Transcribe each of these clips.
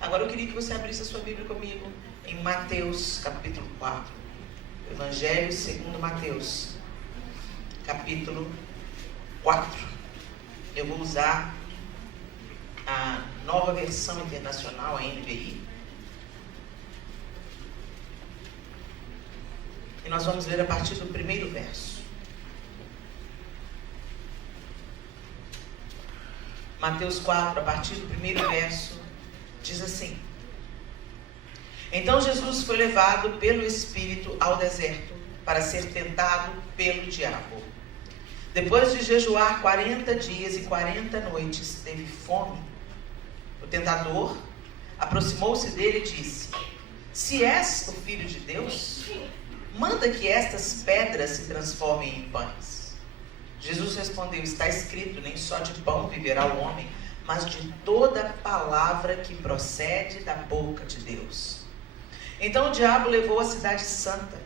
Agora eu queria que você abrisse a sua Bíblia comigo em Mateus, capítulo 4. Evangelho segundo Mateus, capítulo 4. Eu vou usar a nova versão internacional, a NVI. E nós vamos ler a partir do primeiro verso. Mateus 4, a partir do primeiro verso, diz assim: Então Jesus foi levado pelo Espírito ao deserto para ser tentado pelo diabo. Depois de jejuar 40 dias e 40 noites, teve fome. O tentador aproximou-se dele e disse: Se és o Filho de Deus, manda que estas pedras se transformem em pães. Jesus respondeu: Está escrito, nem só de pão viverá o homem, mas de toda palavra que procede da boca de Deus. Então o diabo levou a cidade santa,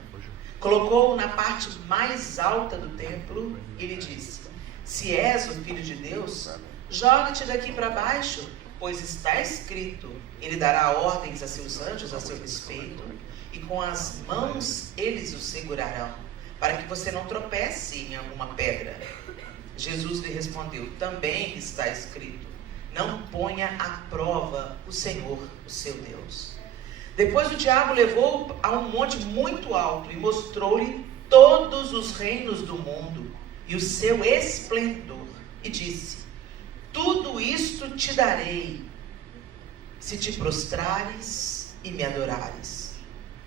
colocou-o na parte mais alta do templo e lhe disse: Se és o Filho de Deus, joga-te daqui para baixo, pois está escrito, ele dará ordens a seus anjos a seu respeito, e com as mãos eles o segurarão, para que você não tropece em alguma pedra. Jesus lhe respondeu: Também está escrito, não ponha à prova o Senhor, o seu Deus. Depois o diabo levou-o a um monte muito alto e mostrou-lhe todos os reinos do mundo e o seu esplendor, e disse: Tudo isto te darei, se te prostrares e me adorares.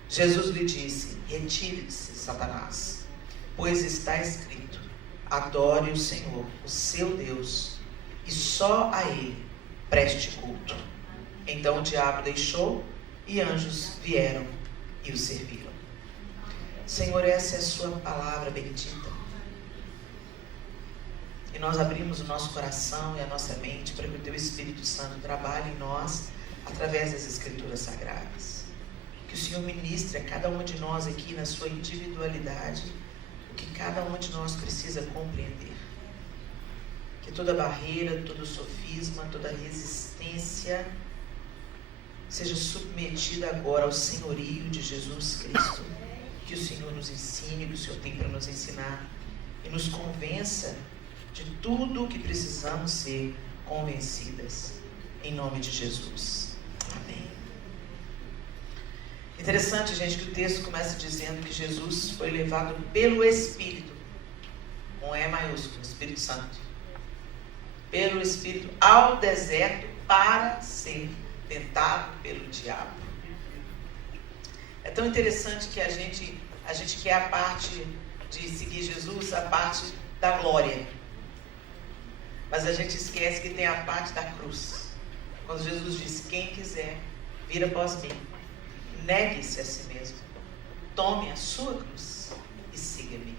Jesus lhe disse: Retire-se, Satanás, pois está escrito, adore o Senhor, o seu Deus, e só a Ele preste culto. Então o diabo deixou e anjos vieram e o serviram. Senhor, essa é a sua palavra bendita. E nós abrimos o nosso coração e a nossa mente para que o teu Espírito Santo trabalhe em nós através das Escrituras Sagradas. Que o Senhor ministre a cada um de nós aqui na sua individualidade o que cada um de nós precisa compreender. Que toda barreira, todo sofisma, toda resistência seja submetida agora ao senhorio de Jesus Cristo. Que o Senhor nos ensine, que o Senhor tem para nos ensinar e nos convença de tudo o que precisamos ser convencidas. Em nome de Jesus. Amém. Interessante, gente, que o texto começa dizendo que Jesus foi levado pelo Espírito, com E maiúsculo, Espírito Santo, pelo Espírito ao deserto para ser tentado pelo diabo. É tão interessante que a gente quer a parte de seguir Jesus, a parte da glória, mas a gente esquece que tem a parte da cruz. Quando Jesus disse: Quem quiser vir após mim, negue-se a si mesmo, tome a sua cruz e siga-me.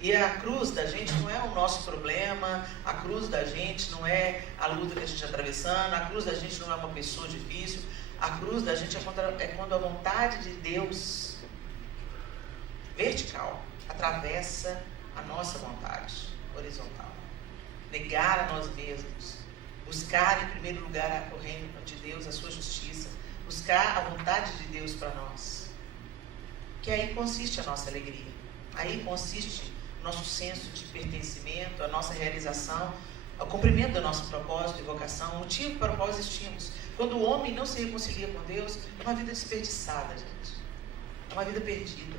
E a cruz da gente não é o nosso problema, a cruz da gente não é a luta que a gente está atravessando, a cruz da gente não é uma pessoa difícil, a cruz da gente é quando a vontade de Deus vertical atravessa a nossa vontade horizontal. Negar a nós mesmos, buscar em primeiro lugar o reino de Deus, a sua justiça, buscar a vontade de Deus para nós, que aí consiste a nossa alegria, aí consiste o nosso senso de pertencimento, a nossa realização, o cumprimento do nosso propósito e vocação, o motivo para o qual existimos. Quando o homem não se reconcilia com Deus, é uma vida desperdiçada, gente, é uma vida perdida,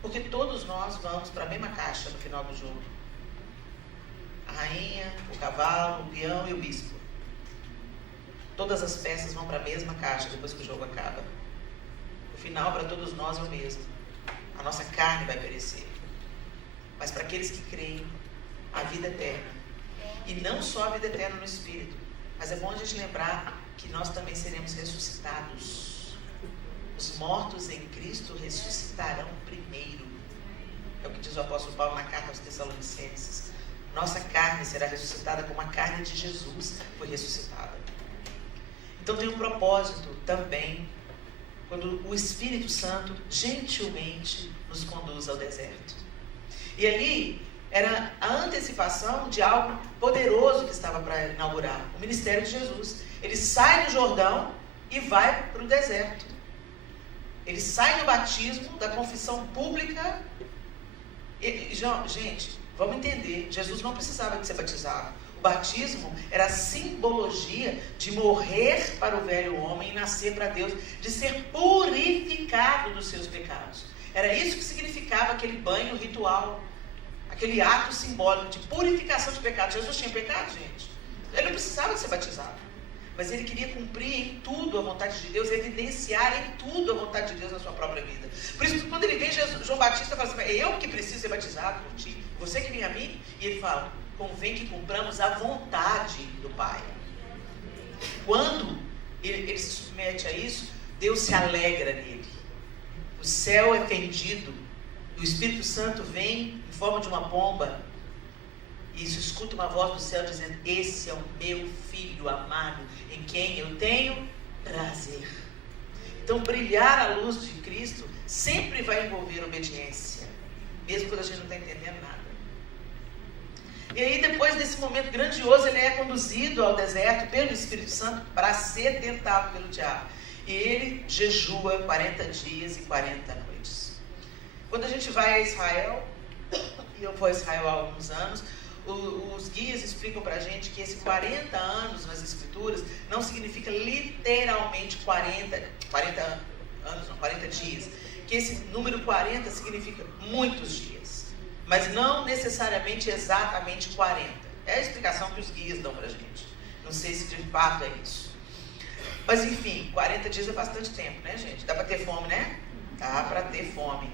porque todos nós vamos para a mesma caixa no final do jogo. A rainha, o cavalo, o peão e o bispo. Todas as peças vão para a mesma caixa depois que o jogo acaba. O final para todos nós é o mesmo. A nossa carne vai perecer. Mas para aqueles que creem, a vida eterna. E não só a vida eterna no Espírito, mas é bom a gente lembrar que nós também seremos ressuscitados. Os mortos em Cristo ressuscitarão primeiro. É o que diz o apóstolo Paulo na carta aos Tessalonicenses. Nossa carne será ressuscitada como a carne de Jesus foi ressuscitada. Então tem um propósito também, quando o Espírito Santo gentilmente nos conduz ao deserto. E ali, era a antecipação de algo poderoso que estava para inaugurar, o ministério de Jesus. Ele sai do Jordão e vai para o deserto. Ele sai do batismo, da confissão pública. Gente, vamos entender, Jesus não precisava de ser batizado. O batismo era a simbologia de morrer para o velho homem e nascer para Deus, de ser purificado dos seus pecados. Era isso que significava aquele banho ritual, aquele ato simbólico de purificação de pecados. Jesus tinha pecado, gente. Ele não precisava de ser batizado. Mas ele queria cumprir em tudo a vontade de Deus, evidenciar em tudo a vontade de Deus na sua própria vida. Por isso que quando ele vem, João Batista fala assim: é eu que preciso ser batizado por ti, você que vem a mim. E ele fala: convém que cumpramos a vontade do Pai. Quando ele se submete a isso, Deus se alegra nele. O céu é fendido, o Espírito Santo vem em forma de uma pomba, e se escuta uma voz do céu dizendo: esse é o meu filho amado, em quem eu tenho prazer. Então, brilhar a luz de Cristo sempre vai envolver obediência, mesmo quando a gente não está entendendo nada. E aí, depois desse momento grandioso, ele é conduzido ao deserto pelo Espírito Santo para ser tentado pelo diabo. E ele jejua 40 dias e 40 noites. Quando a gente vai a Israel, e eu vou a Israel há alguns anos, os guias explicam pra gente que esse 40 anos nas escrituras não significa literalmente 40 anos, não, 40 dias. Que esse número 40 significa muitos dias, mas não necessariamente exatamente 40. É a explicação que os guias dão pra gente. Não sei se de fato é isso. Mas enfim, 40 dias é bastante tempo, né, gente? Dá pra ter fome, né? Dá pra ter fome.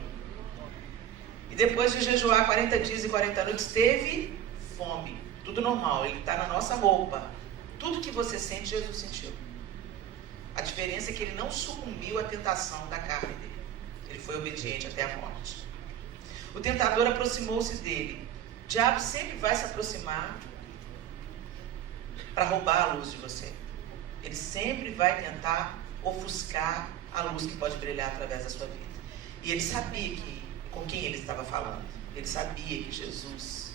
E depois de jejuar 40 dias e 40 noites, teve fome. Tudo normal, ele está na nossa roupa. Tudo que você sente, Jesus sentiu. A diferença é que ele não sucumbiu à tentação da carne dele. Ele foi obediente até a morte. O tentador aproximou-se dele. O diabo sempre vai se aproximar para roubar a luz de você. Ele sempre vai tentar ofuscar a luz que pode brilhar através da sua vida. E ele sabia com quem ele estava falando. Ele sabia que Jesus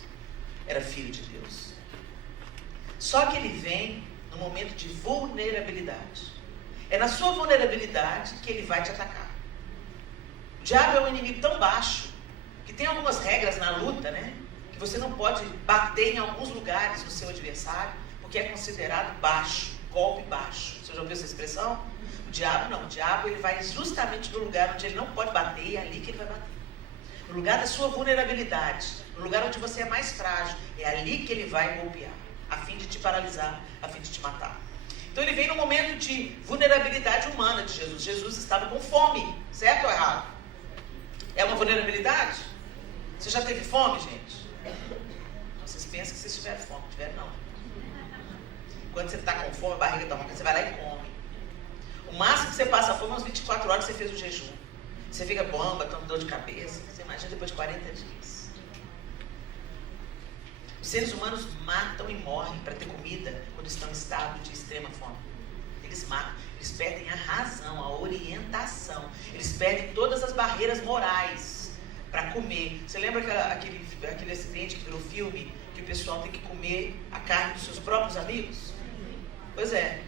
era filho de Deus. Só que ele vem no momento de vulnerabilidade. É na sua vulnerabilidade que ele vai te atacar. O diabo é um inimigo tão baixo que tem algumas regras na luta, né? Que você não pode bater em alguns lugares no seu adversário, porque é considerado baixo, golpe baixo. Você já ouviu essa expressão? O diabo não. O diabo ele vai justamente no lugar onde ele não pode bater, e é ali que ele vai bater. No lugar da sua vulnerabilidade, no lugar onde você é mais frágil, é ali que ele vai golpear, a fim de te paralisar, a fim de te matar. Então ele vem no momento de vulnerabilidade humana de Jesus. Jesus estava com fome, certo ou errado? É uma vulnerabilidade? Você já teve fome, gente? Vocês pensam que vocês tiveram fome, não tiveram não. Quando você está com fome, a barriga está roncando, você vai lá e come. O máximo que você passa fome é uns 24 horas que você fez o jejum. Você fica bomba, toma dor de cabeça. Você imagina depois de 40 dias. Os seres humanos matam e morrem para ter comida quando estão em estado de extrema fome. Eles matam, eles perdem a razão, a orientação. Eles perdem todas as barreiras morais para comer. Você lembra aquele acidente que virou filme, que o pessoal tem que comer a carne dos seus próprios amigos? Pois é.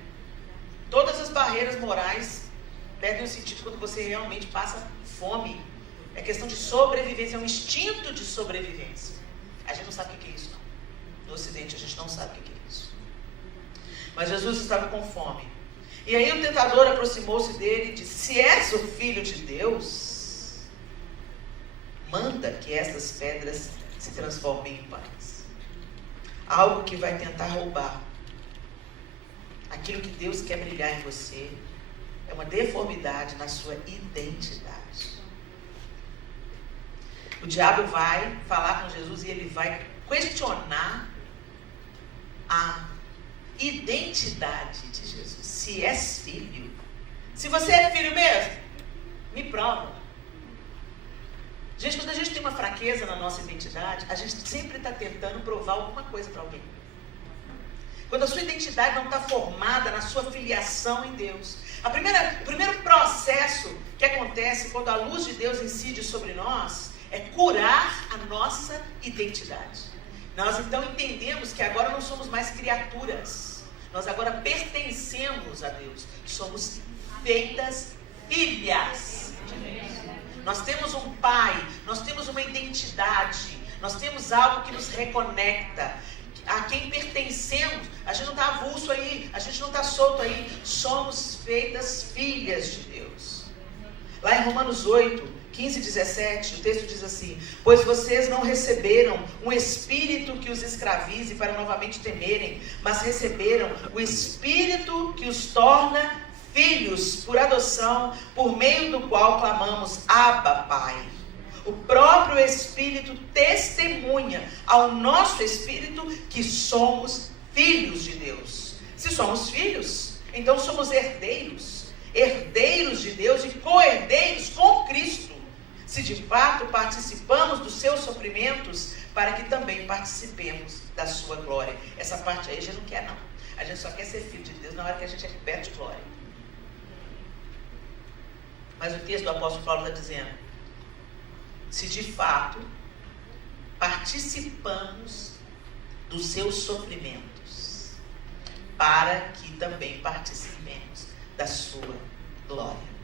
Todas as barreiras morais perdem o sentido quando você realmente passa fome. É questão de sobrevivência, é um instinto de sobrevivência. A gente não sabe o que é isso, não. No Ocidente a gente não sabe o que é isso. Mas Jesus estava com fome. E aí o tentador aproximou-se dele e disse: se és o filho de Deus, manda que estas pedras se transformem em pães. Algo que vai tentar roubar aquilo que Deus quer brilhar em você. É uma deformidade na sua identidade. O diabo vai falar com Jesus e ele vai questionar a identidade de Jesus. Se és filho, se você é filho mesmo, me prova. Gente, quando a gente tem uma fraqueza na nossa identidade, a gente sempre está tentando provar alguma coisa para alguém. Quando a sua identidade não está formada na sua filiação em Deus. O primeiro processo que acontece quando a luz de Deus incide sobre nós é curar a nossa identidade. Nós então entendemos que agora não somos mais criaturas. Nós agora pertencemos a Deus. Somos feitas filhas de Deus. Nós temos um pai, nós temos uma identidade, nós temos algo que nos reconecta. A quem pertencemos, a gente não está avulso aí, a gente não está solto aí. Somos feitas filhas de Deus. Lá em Romanos 8, 15 e 17, o texto diz assim: pois vocês não receberam um espírito que os escravize para novamente temerem, mas receberam o espírito que os torna filhos por adoção, por meio do qual clamamos, Abba, Pai. O próprio Espírito testemunha ao nosso espírito que somos filhos de Deus. Se somos filhos, então somos herdeiros, herdeiros de Deus e co-herdeiros com Cristo. Se de fato participamos dos seus sofrimentos, para que também participemos da sua glória. Essa parte aí a gente não quer, não. A gente só quer ser filho de Deus na hora que a gente é coberto de glória. Mas o texto do apóstolo Paulo está dizendo: se de fato participamos dos seus sofrimentos, para que também participemos da sua glória.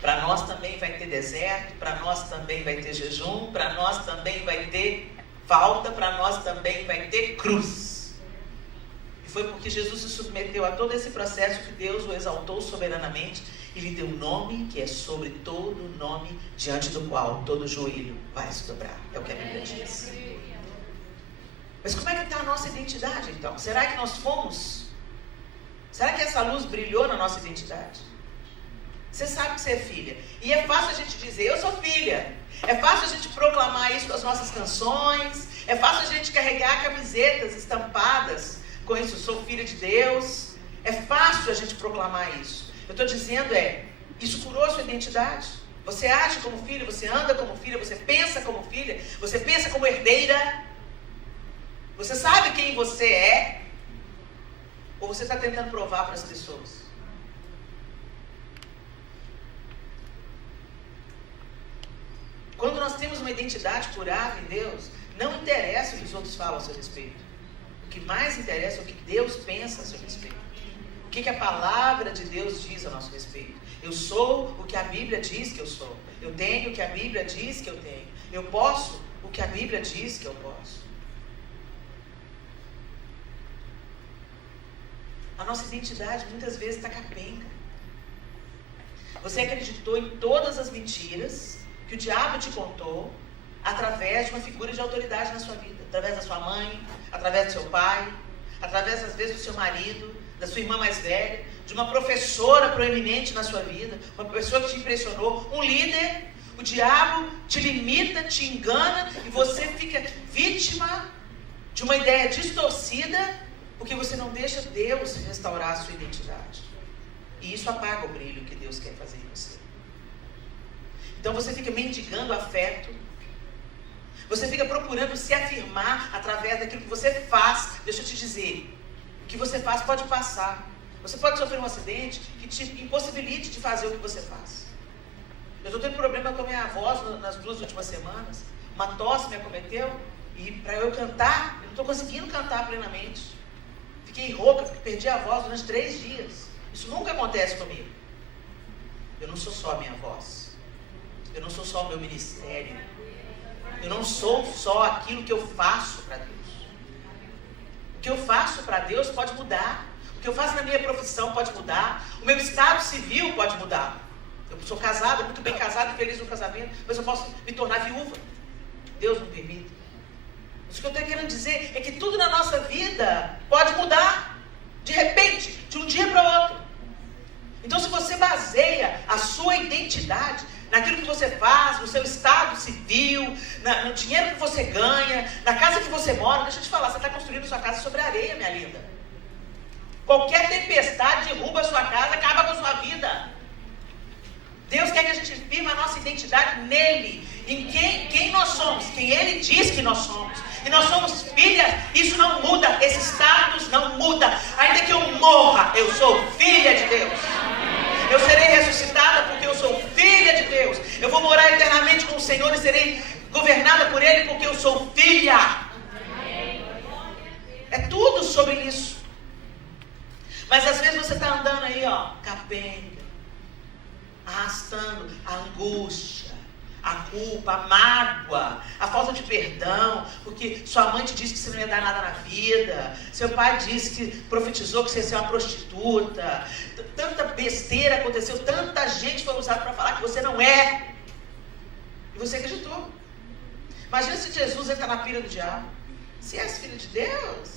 Para nós também vai ter deserto, para nós também vai ter jejum, para nós também vai ter falta, para nós também vai ter cruz. E foi porque Jesus se submeteu a todo esse processo que Deus o exaltou soberanamente e lhe deu um nome que é sobre todo nome, diante do qual todo joelho vai se dobrar. É o que a Bíblia diz. Mas como é que está a nossa identidade então? Será que nós fomos? Será que essa luz brilhou na nossa identidade? Você sabe que você é filha. E é fácil a gente dizer, eu sou filha. É fácil a gente proclamar isso com as nossas canções. É fácil a gente carregar camisetas estampadas com isso, sou filha de Deus. É fácil a gente proclamar isso. Eu estou dizendo isso curou a sua identidade? Você age como filha, você anda como filha, você pensa como filha, você pensa como herdeira? Você sabe quem você é? Ou você está tentando provar para as pessoas? Quando nós temos uma identidade curada em Deus, não interessa o que os outros falam a seu respeito. O que mais interessa é o que Deus pensa a seu respeito. O que a palavra de Deus diz a nosso respeito. Eu sou o que a Bíblia diz que eu sou. Eu tenho o que a Bíblia diz que eu tenho. Eu posso o que a Bíblia diz que eu posso. A nossa identidade muitas vezes está capenga. Você acreditou em todas as mentiras que o diabo te contou através de uma figura de autoridade na sua vida. Através da sua mãe, através do seu pai, através às vezes do seu marido, da sua irmã mais velha, de uma professora proeminente na sua vida, uma pessoa que te impressionou, um líder. O diabo te limita, te engana e você fica vítima de uma ideia distorcida porque você não deixa Deus restaurar a sua identidade. E isso apaga o brilho que Deus quer fazer em você. Então você fica mendigando afeto. Você fica procurando se afirmar através daquilo que você faz. Deixa eu te dizer, o que você faz pode passar. Você pode sofrer um acidente que te impossibilite de fazer o que você faz. Eu estou tendo problema com a minha voz nas 2 últimas semanas. Uma tosse me acometeu e para eu cantar, eu não estou conseguindo cantar plenamente. Fiquei rouca, perdi a voz durante 3 dias. Isso nunca acontece comigo. Eu não sou só a minha voz. Eu não sou só o meu ministério. Eu não sou só aquilo que eu faço para Deus. O que eu faço para Deus pode mudar. O que eu faço na minha profissão pode mudar. O meu estado civil pode mudar. Eu sou casada, muito bem casada e feliz no casamento, mas eu posso me tornar viúva. Deus não permite. Isso que eu estou querendo dizer é que tudo na nossa vida pode mudar. De repente, de um dia para o outro. Então se você baseia a sua identidade naquilo que você faz, no seu estado civil, no dinheiro que você ganha, na casa que você mora, deixa eu te falar, você está construindo sua casa sobre areia, minha linda. Qualquer tempestade derruba a sua casa, acaba com a sua vida. Deus quer que a gente firme a nossa identidade nele, em quem nós somos, quem ele diz que nós somos. E nós somos filhas, isso não muda, esse status não muda. Ainda que eu morra, eu sou filha de Deus. Eu serei ressuscitada porque eu sou filha de Deus. Eu vou vou morar eternamente com o Senhor e serei governada por Ele porque eu sou filha. É tudo sobre isso. Mas às vezes você está andando aí, ó, capenga, arrastando a angústia, a culpa, a mágoa, a falta de perdão, porque sua mãe te disse que você não ia dar nada na vida, seu pai disse que profetizou que você ia ser uma prostituta, tanta besteira aconteceu, tanta gente foi usada para falar que você não é, e você acreditou. Imagina se Jesus entra na pira do diabo. Se és filho de Deus,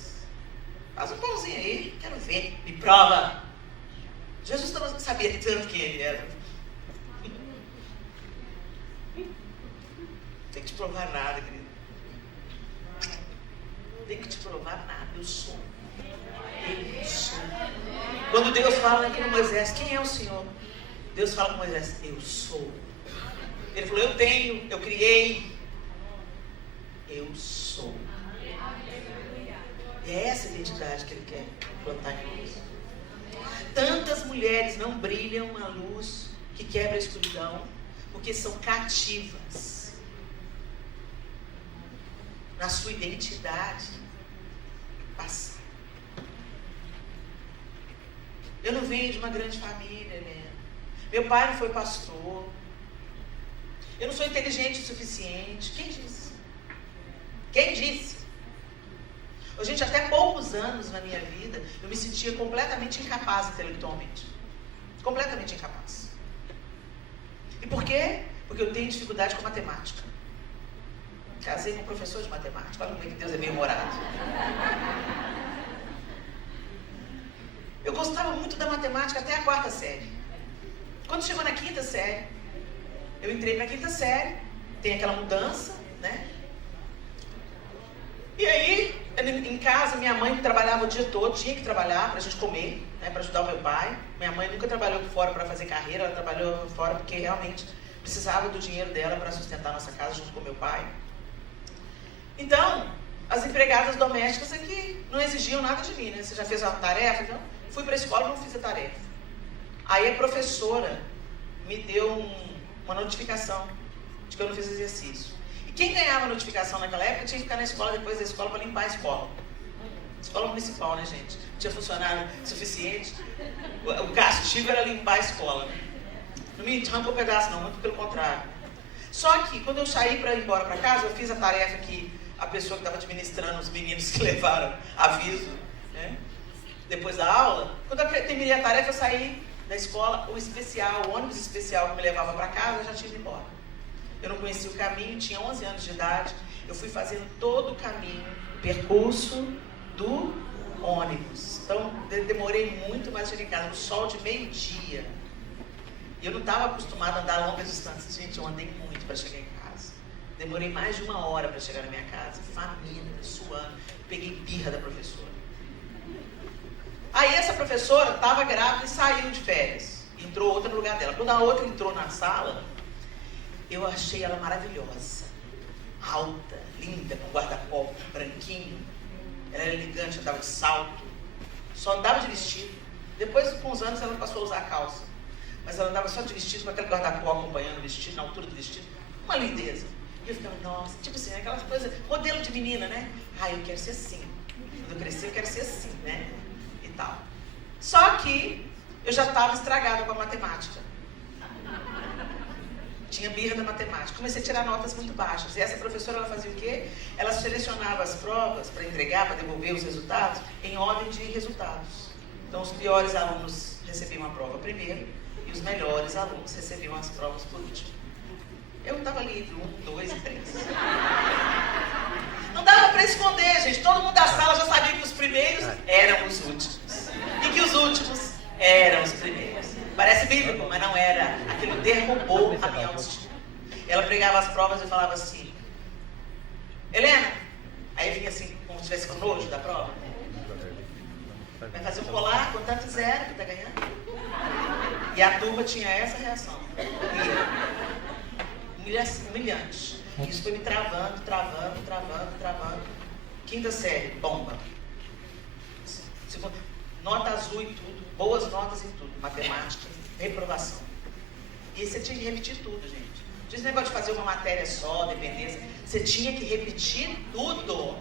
faz um pãozinho aí, quero ver, me prova. Jesus não sabia tanto quem ele era. Tem que te provar nada, querido. Tem que te provar nada. Eu sou. Eu sou. Quando Deus fala aqui no Moisés, quem é o Senhor? Deus fala com Moisés, eu sou. Ele falou, eu tenho, eu criei. Eu sou. É essa identidade que Ele quer plantar em nós. Tantas mulheres não brilham a luz que quebra a escuridão, porque são cativas na sua identidade passada. Eu não venho de uma grande família, Helena. Meu pai não foi pastor. Eu não sou inteligente o suficiente. Quem disse? Quem disse? Gente, até poucos anos na minha vida, eu me sentia completamente incapaz intelectualmente. Completamente incapaz. E por quê? Porque eu tenho dificuldade com matemática. Casei com um professor de matemática. Olha como é que Deus é bem-humorado. Eu gostava muito da matemática até a 4ª série. Quando chegou na 5ª série, eu entrei para a 5ª série, tem aquela mudança, né? E aí, em casa, minha mãe trabalhava o dia todo, tinha que trabalhar para a gente comer, né, para ajudar o meu pai. Minha mãe nunca trabalhou fora para fazer carreira, ela trabalhou fora porque realmente precisava do dinheiro dela para sustentar a nossa casa junto com meu pai. Então, as empregadas domésticas aqui não exigiam nada de mim, né? Você já fez uma tarefa? Então, fui para a escola e não fiz a tarefa. Aí a professora me deu uma notificação de que eu não fiz exercício. E quem ganhava notificação naquela época tinha que ficar na escola depois da escola para limpar a escola. Escola municipal, né, gente? Não tinha funcionário suficiente. O castigo era limpar a escola. Não me arrancou pedaço não, muito pelo contrário. Só que quando eu saí para ir embora para casa, eu fiz a tarefa que a pessoa que estava administrando os meninos que levaram aviso, né, depois da aula. Quando eu terminei a tarefa, eu saí da escola, o ônibus especial que me levava para casa, eu já tinha ido embora. Eu não conhecia o caminho, tinha 11 anos de idade, eu fui fazendo todo o caminho, percurso do ônibus. Então, demorei muito, mas cheguei em casa, no sol de meio-dia. E eu não estava acostumada a andar longas distâncias. Gente, eu andei muito para chegar em casa. Demorei mais de 1 hora para chegar na minha casa, faminta, suando. Peguei birra da professora. Aí essa professora estava grávida e saiu de férias. Entrou outra no lugar dela. Quando a outra entrou na sala, eu achei ela maravilhosa. Alta, linda, com guarda-copo, branquinho. Ela era elegante, andava de salto. Só andava de vestido. Depois, com uns anos, ela passou a usar calça. Mas ela andava só de vestido, com aquele guarda-copo acompanhando o vestido, na altura do vestido. Uma lindeza. E eu ficava, nossa, tipo assim, aquelas coisas, modelo de menina, né? Ah, eu quero ser assim. Quando eu crescer, eu quero ser assim, né? E tal. Só que eu já estava estragada com a matemática. Tinha birra da matemática. Comecei a tirar notas muito baixas. E essa professora, ela fazia o quê? Ela selecionava as provas para entregar, para devolver os resultados, em ordem de resultados. Então, os piores alunos recebiam a prova primeiro e os melhores alunos recebiam as provas por último. Eu estava ali entre 1, 2 e 3. Não dava para esconder, gente. Todo mundo da sala já sabia que os primeiros eram os últimos. E que os últimos eram os primeiros. Parece bíblico, mas não era. Aquilo derrubou a minha autoestima. Ela pregava as provas e falava assim, Helena, aí vinha assim, como se estivesse com nojo da prova. Vai fazer um colar, contanto zero que tá ganhando. E a turma tinha essa reação. Humilhante. Isso foi me travando. 5ª série, bomba. Nota azul em tudo, boas notas em tudo. Matemática, reprovação. E aí você tinha que repetir tudo, gente. Diz negócio de fazer uma matéria só, dependência. Você tinha que repetir tudo.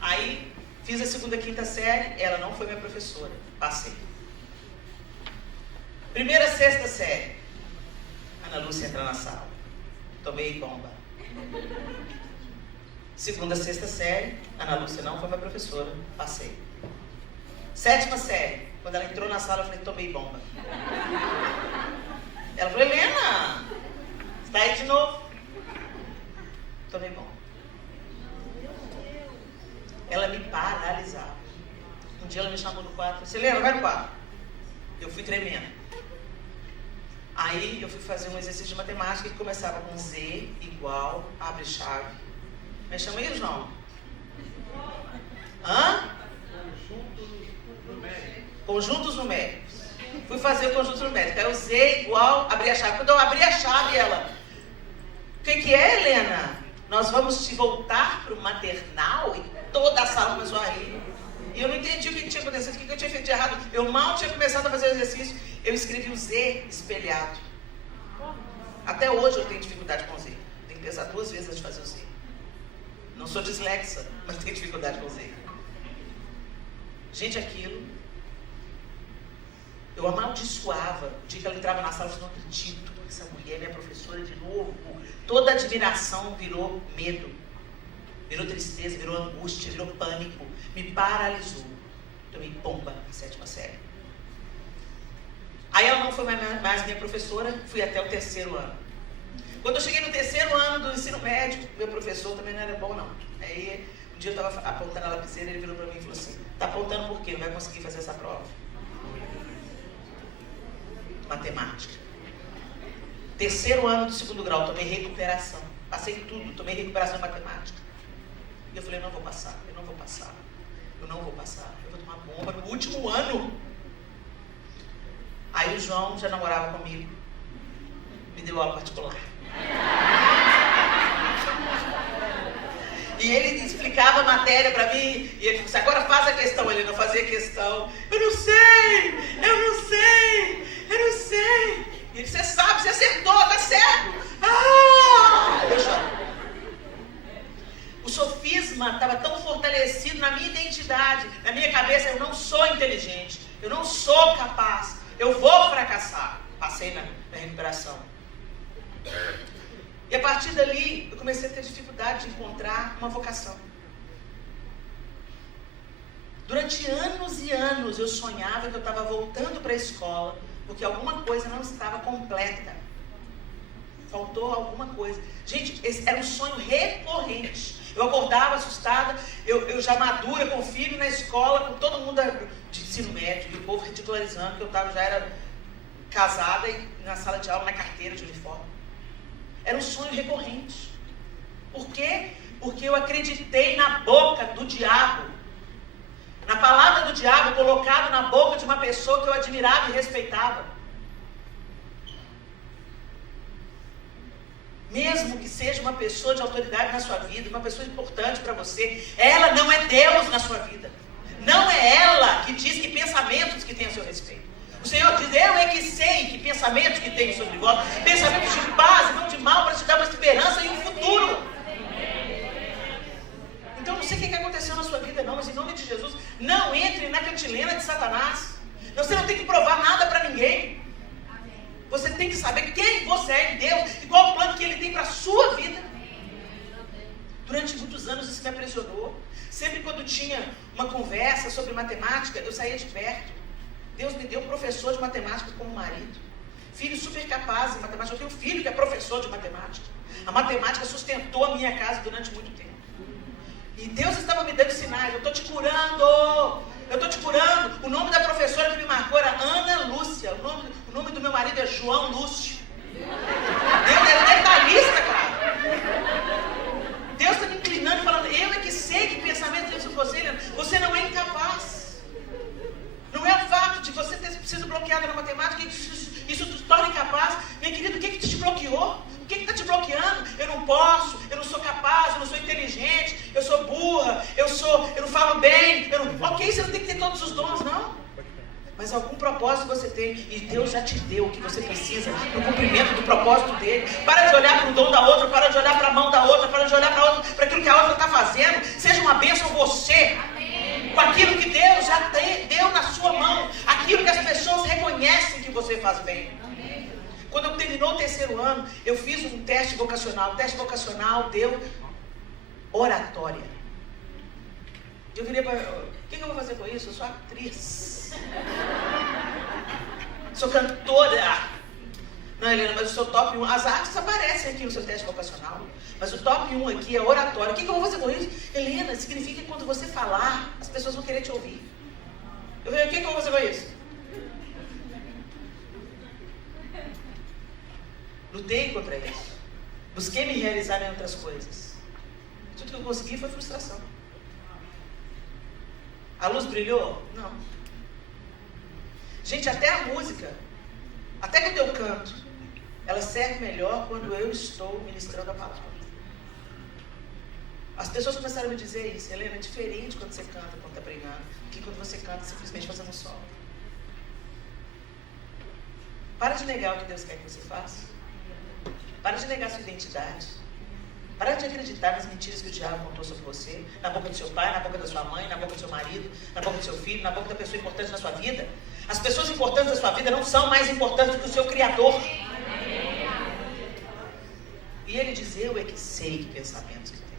Aí, fiz a 2ª, 5ª série, ela não foi minha professora. Passei. 1ª, 6ª série. Ana Lúcia entra na sala. Tomei bomba. 2ª, 6ª série, Ana Lúcia não foi minha professora. Passei. 7ª série. Quando ela entrou na sala, eu falei, tomei bomba. Ela falou, Helena, está aí de novo. Tomei bomba. Ela me paralisava. Um dia ela me chamou no quarto, disse, Helena, vai no quarto. Eu fui tremendo. Aí eu fui fazer um exercício de matemática que começava com Z igual, abre chave. Me chama aí, João. Hã? Conjuntos numéricos. Fui fazer o conjunto numérico. Aí o Z igual, abri a chave. Quando eu abri a chave, ela... O que é, Helena? Nós vamos te voltar para o maternal? E toda a sala começou a rir. E eu não entendi o que tinha acontecido, o que eu tinha feito de errado. Eu mal tinha começado a fazer o exercício. Eu escrevi o Z espelhado. Até hoje eu tenho dificuldade com o Z. Tenho que pensar 2 vezes antes de fazer o Z. Não sou dislexa, mas tenho dificuldade com o Z. Gente, aquilo... Eu amaldiçoava. O dia que ela entrava na sala, eu não acredito. Essa mulher é minha professora de novo. Toda admiração virou medo. Virou tristeza, virou angústia, virou pânico. Me paralisou. Tomei bomba na 7ª série. Aí ela não foi mais minha professora. Fui até o 3º ano. Quando eu cheguei no 3º ano do ensino médio, meu professor também não era bom, não. Aí, um dia eu estava apontando a lapiseira, ele virou para mim e falou assim, tá apontando por quê? Não vai conseguir fazer essa prova. Matemática. 3º ano do 2º grau, tomei recuperação. Passei tudo, tomei recuperação em matemática. E eu falei, eu não vou passar, eu não vou passar, eu não vou passar, eu vou tomar bomba no último ano. Aí o João já namorava comigo, me deu aula particular. E ele explicava a matéria pra mim, e ele disse, agora faz a questão. Ele não fazia questão. Eu não sei, eu não sei, eu não sei. E ele, você sabe, você acertou, tá certo. Eu choro. O sofisma estava tão fortalecido na minha identidade, na minha cabeça, eu não sou inteligente, eu não sou capaz, eu vou fracassar. Passei na recuperação. E a partir dali, eu comecei a ter dificuldade de encontrar uma vocação. Durante anos e anos, eu sonhava que eu estava voltando para a escola, porque alguma coisa não estava completa. Faltou alguma coisa. Gente, esse era um sonho recorrente. Eu acordava assustada, eu já madura, com o filho na escola, com todo mundo de ensino médio, e o povo ridicularizando que eu já era casada e na sala de aula, na carteira de uniforme. Era um sonho recorrente. Por quê? Porque eu acreditei na boca do diabo. Na palavra do diabo colocado na boca de uma pessoa que eu admirava e respeitava. Mesmo que seja uma pessoa de autoridade na sua vida, uma pessoa importante para você, ela não é Deus na sua vida. Não é ela que diz que pensamentos que tem a seu respeito. O Senhor diz, eu é que sei que pensamentos que tenho sobre vós, pensamentos de paz e não de mal, para te dar uma esperança e um futuro. Então não sei o que aconteceu na sua vida não, mas em nome de Jesus, não entre na cantilena de Satanás. Você não tem que provar nada para ninguém. Você tem que saber quem você é em Deus e qual o plano que Ele tem para a sua vida. Durante muitos anos isso me aprisionou. Sempre quando tinha uma conversa sobre matemática, eu saía de perto. Deus me deu um professor de matemática como marido. Filho super capaz em matemática. Eu tenho um filho que é professor de matemática. A matemática sustentou a minha casa durante muito tempo. E Deus estava me dando sinais. Eu estou te curando. Eu estou te curando. O nome da professora que me marcou era Ana Lúcia. O nome do meu marido é João Lúcio. Deus é detalhista, cara. Deus está me inclinando e falando, eu é que sei que pensamento tem sobre você, Helena. Você não é incapaz. Não é o fato de você ter sido bloqueada na matemática que isso te torna incapaz. Minha querida, o que te bloqueou? O que está te bloqueando? Eu não posso, eu não sou capaz, eu não sou inteligente, eu sou burra, eu não falo bem. Ok, você não tem que ter todos os dons, não. Mas mas algum propósito você tem. E Deus já te deu o que você precisa no cumprimento do propósito dele. Para de olhar para o dom da outra, para de olhar para a mão da outra, para de olhar para aquilo que a outra está fazendo. Seja uma bênção você. Com aquilo que Deus já deu na sua mão. Aquilo que as pessoas reconhecem que você faz bem. Quando eu terminou o terceiro ano, eu fiz um teste vocacional. O teste vocacional deu oratória. Eu virei para... O que eu vou fazer com isso? Eu sou atriz. Sou cantora. Não, Helena, mas o seu top 1... As artes aparecem aqui no seu teste vocacional. Mas o top 1 aqui é oratória. O que eu vou fazer com isso? Helena, significa que quando você falar, as pessoas vão querer te ouvir. Eu falei, o que eu vou fazer com isso? Lutei contra isso. Busquei me realizar em outras coisas. Tudo que eu consegui foi frustração. A luz brilhou? Não. Gente, até a música, até quando eu canto, ela serve melhor quando eu estou ministrando a palavra. As pessoas começaram a me dizer isso. Helena, é diferente quando você canta, quando está pregando, do que quando você canta simplesmente fazendo um solo. Para de negar o que Deus quer que você faça. Para de negar sua identidade. Para de acreditar nas mentiras que o diabo contou sobre você, na boca do seu pai, na boca da sua mãe, na boca do seu marido, na boca do seu filho, na boca da pessoa importante na sua vida. As pessoas importantes da sua vida não são mais importantes do que o seu Criador. E ele diz, eu é que sei que pensamentos que tem.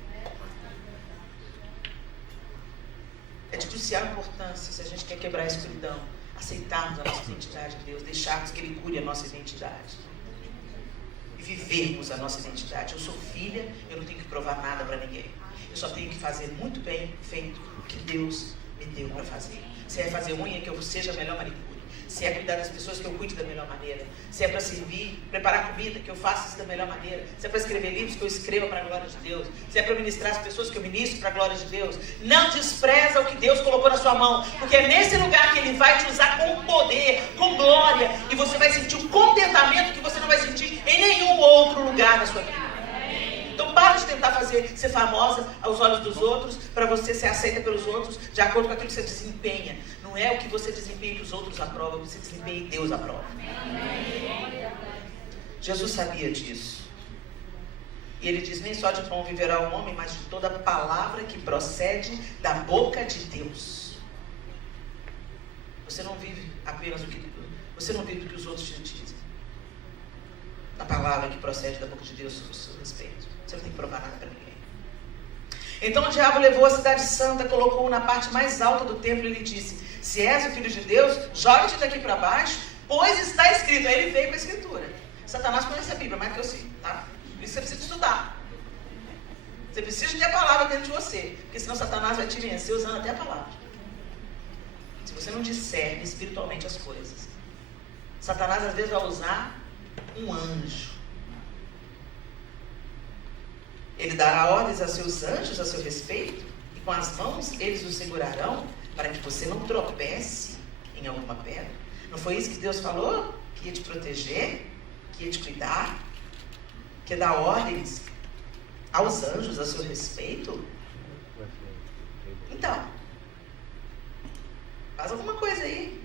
É de crucial importância, se a gente quer quebrar a escuridão, aceitarmos a nossa identidade de Deus, deixarmos que Ele cure a nossa identidade. Vivermos a nossa identidade. Eu sou filha, eu não tenho que provar nada para ninguém. Eu só tenho que fazer muito bem feito o que Deus me deu para fazer. Se é fazer unha, que eu seja a melhor manicure. Se é cuidar das pessoas, que eu cuide da melhor maneira. Se é para servir, preparar comida, que eu faça isso da melhor maneira. Se é para escrever livros, que eu escreva para a glória de Deus. Se é para ministrar as pessoas, que eu ministro para a glória de Deus. Não despreza o que Deus colocou na sua mão, porque é nesse lugar que Ele vai te usar com poder, com glória, e você vai sentir um contentamento que você não vai sentir em nenhum outro lugar na sua vida. Então para de tentar ser famosa aos olhos dos outros, para você ser aceita pelos outros, de acordo com aquilo que você desempenha. Não é o que você desempenha que os outros aprovam, o que você desempenha e Deus aprova. Jesus sabia disso. E Ele diz, nem só de pão viverá o homem, mas de toda palavra que procede da boca de Deus. Você não vive apenas do que... Você não vive do que os outros te dizem. A palavra que procede da boca de Deus sobre o seu respeito. Você não tem que provar nada para ninguém. Então o diabo levou a cidade santa, colocou-o na parte mais alta do templo e lhe disse, se és o filho de Deus, joga-te daqui para baixo, pois está escrito. Aí ele veio com a escritura. Satanás conhece a Bíblia, mais que eu sei, tá? Por isso você precisa estudar. Você precisa ter a palavra dentro de você, porque senão Satanás vai te vencer usando até a palavra. Se você não discerne espiritualmente as coisas, Satanás às vezes vai usar um anjo. Ele dará ordens a seus anjos a seu respeito, e com as mãos eles o segurarão, para que você não tropece em alguma pedra. Não foi isso que Deus falou? Que ia te proteger, que ia te cuidar, que ia dar ordens aos anjos a seu respeito? Então, faz alguma coisa aí.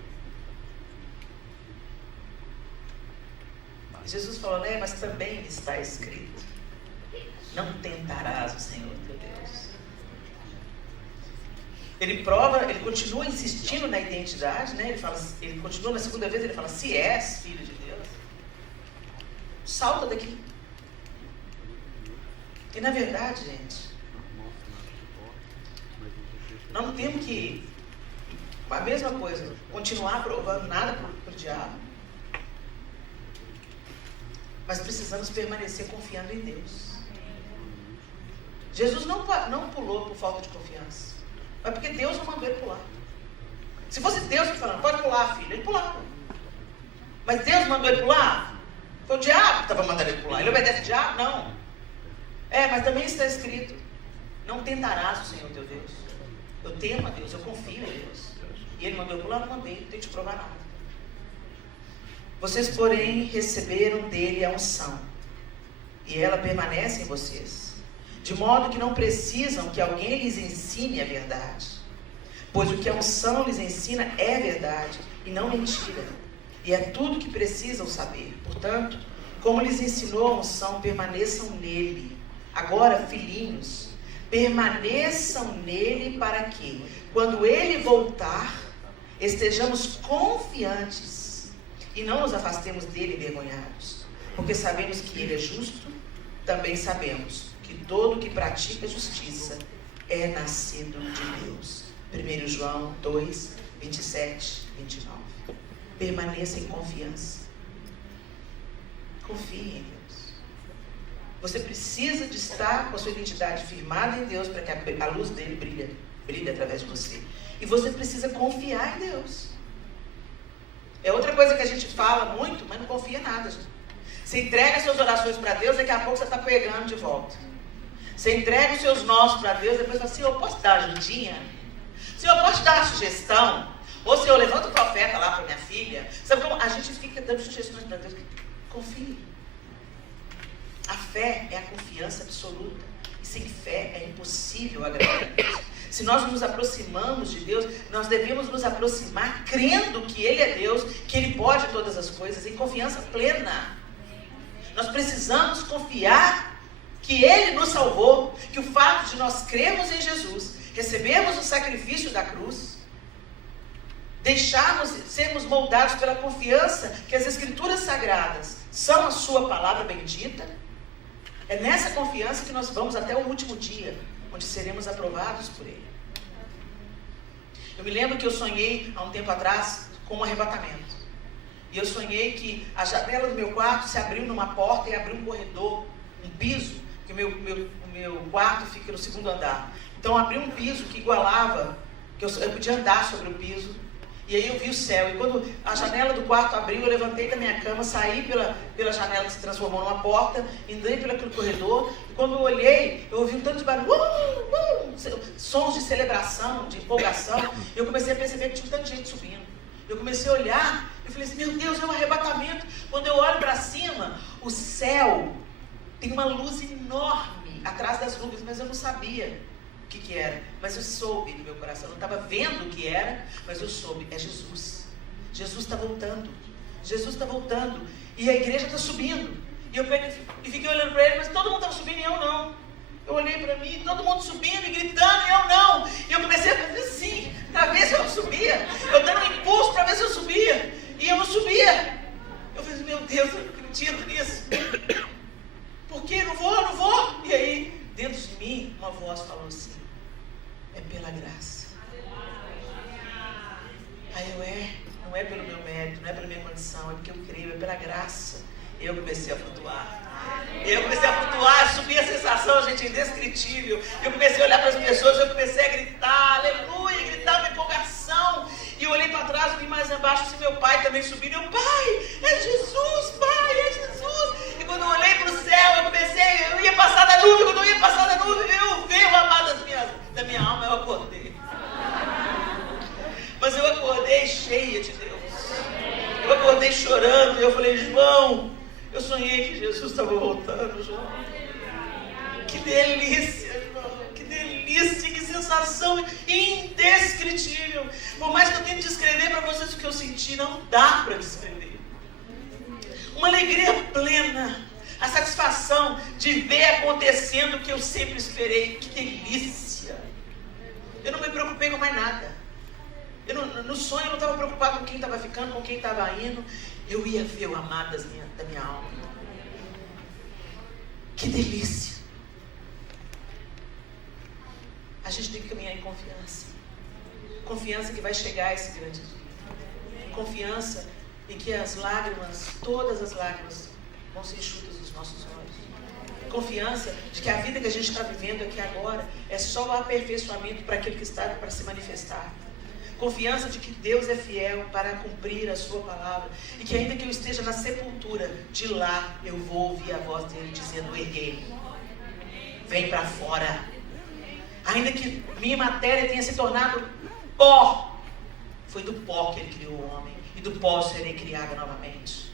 Jesus falou, né? Mas também está escrito, não tentarás o Senhor teu Deus. Ele prova, ele continua insistindo na identidade, né? Ele continua na segunda vez, ele fala, se és filho de Deus, salta daqui. E na verdade, gente, nós não temos que, a mesma coisa, continuar provando nada para o diabo. Mas precisamos permanecer confiando em Deus. Jesus não pulou por falta de confiança. Mas porque Deus não mandou ele pular. Se fosse Deus que falando, pode pular, filho, ele pulava. Mas Deus mandou ele pular? Foi o diabo que estava mandando ele pular. Ele obedece o diabo? Não. Mas também está escrito, não tentarás o Senhor teu Deus. Eu temo a Deus, eu confio em Deus. E ele mandou eu pular, não mandei, não tenho que te provar nada. Vocês, porém, receberam dele a unção, e ela permanece em vocês, de modo que não precisam que alguém lhes ensine a verdade. Pois o que a unção lhes ensina é verdade e não mentira. E é tudo que precisam saber. Portanto, como lhes ensinou a unção, permaneçam nele. Agora, filhinhos, permaneçam nele para que, quando ele voltar, estejamos confiantes e não nos afastemos dele envergonhados. Porque sabemos que ele é justo, também sabemos que todo que pratica justiça é nascido de Deus. 1 João 2, 27, 29. Permaneça em confiança. Confie em Deus. Você precisa de estar com a sua identidade firmada em Deus para que a luz dele brilhe através de você. E você precisa confiar em Deus. É outra coisa que a gente fala muito, mas não confia em nada, gente. Você entrega suas orações para Deus, daqui a pouco você está pegando de volta. Você entrega os seus nós para Deus, depois fala assim, eu posso dar uma ajudinha? Senhor, eu posso dar uma sugestão? Ou Senhor, levanta o profeta lá para minha filha. Sabe como a gente fica dando sugestões para Deus? Confie. A fé é a confiança absoluta. E sem fé é impossível agradar a Deus. Se nós nos aproximamos de Deus, nós devemos nos aproximar crendo que Ele é Deus, que Ele pode todas as coisas, em confiança plena. Nós precisamos confiar que Ele nos salvou, que o fato de nós crermos em Jesus, recebermos o sacrifício da cruz, deixarmos sermos moldados pela confiança que as Escrituras Sagradas são a sua palavra bendita, é nessa confiança que nós vamos até o último dia, onde seremos aprovados por Ele. Eu me lembro que eu sonhei, há um tempo atrás, com um arrebatamento. E eu sonhei que a janela do meu quarto se abriu numa porta e abriu um corredor, um piso, que o meu quarto fica no segundo andar. Então abriu um piso que igualava, que eu podia andar sobre o piso. E aí eu vi o céu, e quando a janela do quarto abriu, eu levantei da minha cama, saí pela janela que se transformou numa porta, entrei pelo corredor, e quando eu olhei, eu ouvi um tanto de barulho, sons de celebração, de empolgação, e eu comecei a perceber que tinha um tanto de gente subindo. Eu comecei a olhar, eu falei assim, meu Deus, é um arrebatamento. Quando eu olho para cima, o céu tem uma luz enorme atrás das nuvens, mas eu não sabia o que era, mas eu soube no meu coração, eu não estava vendo o que era, mas eu soube, é Jesus. Jesus está voltando, Jesus está voltando, e a igreja está subindo, e eu fiquei olhando para ele, mas todo mundo estava subindo e eu não. Eu olhei para mim, todo mundo subindo e gritando, e eu não. E eu comecei a fazer assim, para ver se eu subia, eu dando um impulso para ver se eu subia, e eu não subia. Eu falei, meu Deus, eu não acredito nisso. Por quê? Não vou. E aí, dentro de mim, uma voz falou assim, é pela graça. Aí não é pelo meu mérito, não é pela minha condição, é porque eu creio, é pela graça. Eu comecei a flutuar. Subi a sensação, gente, indescritível. Eu comecei a olhar para as pessoas, eu comecei a gritar, aleluia, gritar uma empolgação. E eu olhei para trás, vi mais abaixo, assim, meu pai também subindo. Eu, pai, é Jesus, pai, é Jesus. E quando eu olhei para o céu, eu ia passar da nuvem. Quando eu ia passar da nuvem, eu vi o amado da minha alma, eu acordei. Mas eu acordei cheia de Deus. Eu acordei chorando, e eu falei, João, eu sonhei que Jesus estava voltando, João. Que delícia, irmão. Que delícia, que sensação indescritível. Por mais que eu tente descrever para vocês o que eu senti, não dá para descrever. Uma alegria plena. A satisfação de ver acontecendo o que eu sempre esperei. Que delícia. Eu não me preocupei com mais nada. No sonho eu não estava preocupado com quem estava ficando, com quem estava indo. Eu ia ver o amado da minha alma. Que delícia. A gente tem que caminhar em confiança. Confiança que vai chegar esse grande dia. Confiança em que as lágrimas, todas as lágrimas, vão ser enxutas dos nossos olhos. Confiança de que a vida que a gente está vivendo aqui agora é só o aperfeiçoamento para aquele que está para se manifestar. Confiança de que Deus é fiel para cumprir a sua palavra. E que ainda que eu esteja na sepultura, de lá eu vou ouvir a voz dele dizendo, erguei, vem para fora. Ainda que minha matéria tenha se tornado pó, foi do pó que ele criou o homem. E do pó serei criada novamente.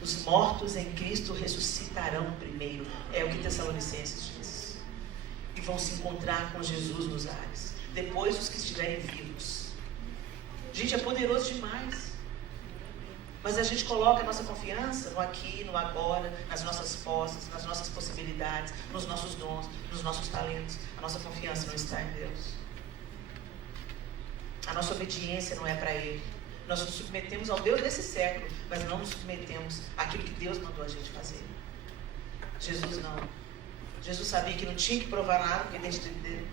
Os mortos em Cristo ressuscitarão primeiro. É o que Tessalonicenses diz. E vão se encontrar com Jesus nos ares. Depois os que estiverem vivos Gente, é poderoso demais. Mas a gente coloca a nossa confiança no aqui, no agora, nas nossas posses, nas nossas possibilidades, nos nossos dons, nos nossos talentos. A nossa confiança não está em Deus. A nossa obediência não é para Ele. Nós nos submetemos ao Deus desse século, mas não nos submetemos àquilo que Deus mandou a gente fazer. Jesus não. Jesus sabia que não tinha que provar nada, porque a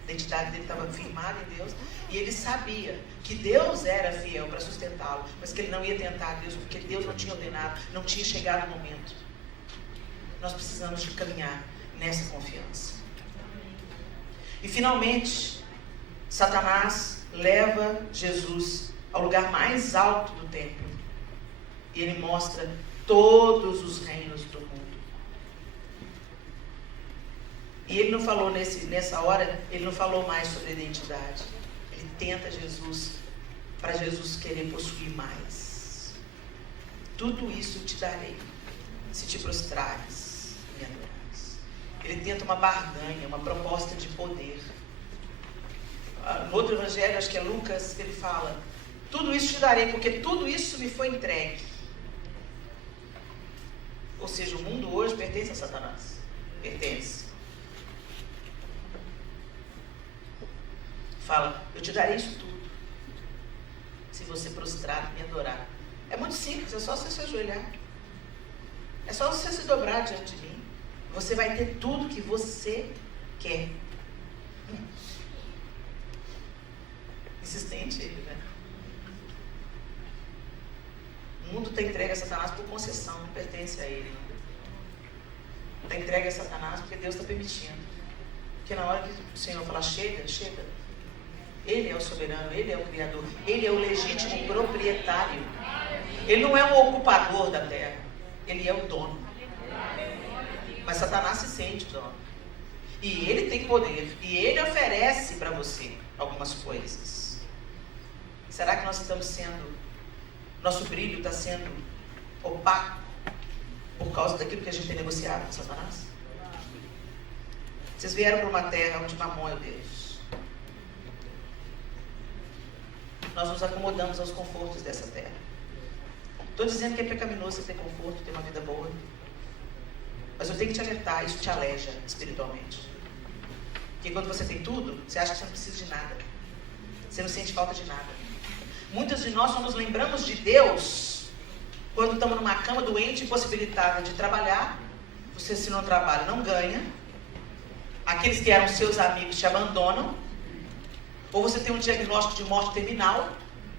identidade dele estava firmada em Deus. E ele sabia que Deus era fiel para sustentá-lo, mas que ele não ia tentar Deus, porque Deus não tinha ordenado, não tinha chegado o momento. Nós precisamos de caminhar nessa confiança. E finalmente, Satanás leva Jesus ao lugar mais alto do templo. E ele mostra todos os reinos do mundo. E ele não falou nessa hora, ele não falou mais sobre a identidade. Ele tenta Jesus, para Jesus querer possuir mais. Tudo isso te darei, se te prostrares e me adorares. Ele tenta uma barganha, uma proposta de poder. No outro evangelho, acho que é Lucas, ele fala: tudo isso te darei, porque tudo isso me foi entregue. Ou seja, o mundo hoje pertence a Satanás. Pertence. Fala: eu te darei isso tudo, se você prostrar e me adorar. É muito simples, é só você se ajoelhar. É só você se dobrar diante de mim. Você vai ter tudo que você quer. Insistente ele, né? O mundo está entregue a Satanás por concessão, não pertence a ele. Está entregue a Satanás porque Deus está permitindo. Porque na hora que o Senhor falar chega, chega. Ele é o soberano, Ele é o Criador, Ele é o legítimo proprietário. Ele não é o ocupador da terra, Ele é o dono. Mas Satanás se sente dono. E ele tem poder, e ele oferece para você algumas coisas. Será que nós estamos sendo, nosso brilho está sendo opaco por causa daquilo que a gente tem negociado com Satanás? Vocês vieram para uma terra onde Mamon é o Deus. Nós nos acomodamos aos confortos dessa terra. Estou dizendo que é pecaminoso você ter conforto, ter uma vida boa. Mas eu tenho que te alertar, isso te aleja espiritualmente. Porque quando você tem tudo, você acha que você não precisa de nada. Você não sente falta de nada. Muitos de nós só nos lembramos de Deus quando estamos numa cama doente, impossibilitada de trabalhar. Você, se não trabalha, não ganha. Aqueles que eram seus amigos te abandonam. Ou você tem um diagnóstico de morte terminal.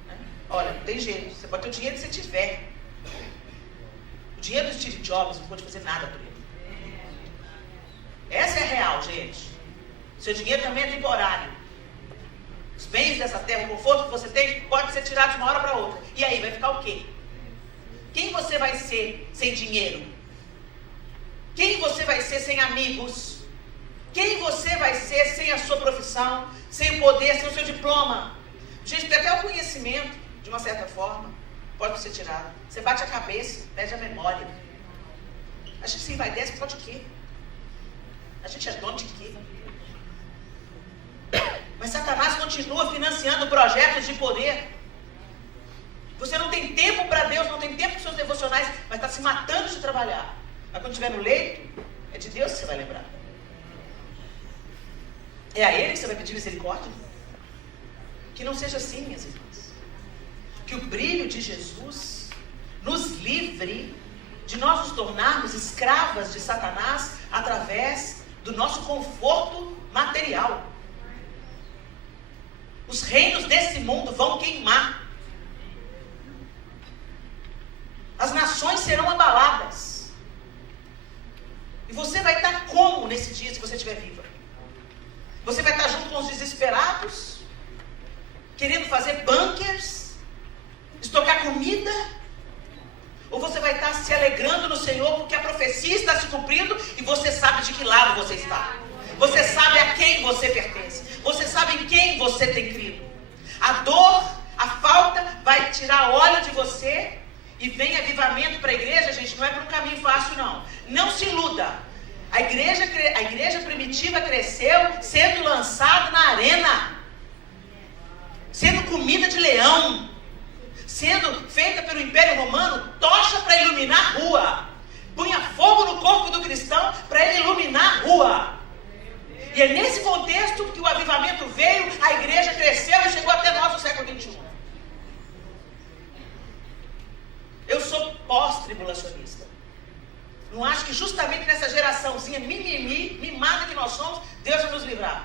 Né? Olha, não tem jeito. Você pode ter o dinheiro que você tiver. O dinheiro do Steve Jobs não pode fazer nada por ele. Essa é real, gente. Seu dinheiro também é temporário. Os bens dessa terra, o conforto que você tem, pode ser tirado de uma hora para outra. E aí, vai ficar o quê? Quem você vai ser sem dinheiro? Quem você vai ser sem amigos? Quem você vai ser sem a sua profissão, sem o poder, sem o seu diploma? Gente, até o conhecimento, de uma certa forma, pode ser tirado. Você bate a cabeça, perde a memória. A gente se envaidece por causa de quê? A gente é dono de quê? Mas Satanás continua financiando projetos de poder. Você não tem tempo para Deus, não tem tempo para os seus devocionais, mas está se matando de trabalhar. Mas quando estiver no leito, é de Deus que você vai lembrar. É a Ele que você vai pedir misericórdia? Que não seja assim, minhas irmãs. Que o brilho de Jesus nos livre de nós nos tornarmos escravas de Satanás através do nosso conforto material. Os reinos desse mundo vão queimar. As nações serão abaladas. E você vai estar como nesse dia, se você estiver viva? Você vai estar junto com os desesperados, querendo fazer bunkers, estocar comida? Ou você vai estar se alegrando no Senhor porque a profecia está se cumprindo e você sabe de que lado você está? Você sabe a quem você pertence. Você sabe em quem você tem crido. A dor, a falta vai tirar óleo de você e vem avivamento para a igreja, gente, não é para um caminho fácil, não. Não se iluda. A igreja primitiva cresceu sendo lançada na arena, sendo comida de leão. sendo feita pelo Império Romano, tocha para iluminar a rua. Punha fogo no corpo do cristão para ele iluminar a rua. E é nesse contexto que o avivamento veio, a igreja cresceu e chegou até nós no século XXI. Eu sou pós-tribulacionista. Não acho que justamente nessa geraçãozinha mimimi, mimada que nós somos, Deus vai nos livrar.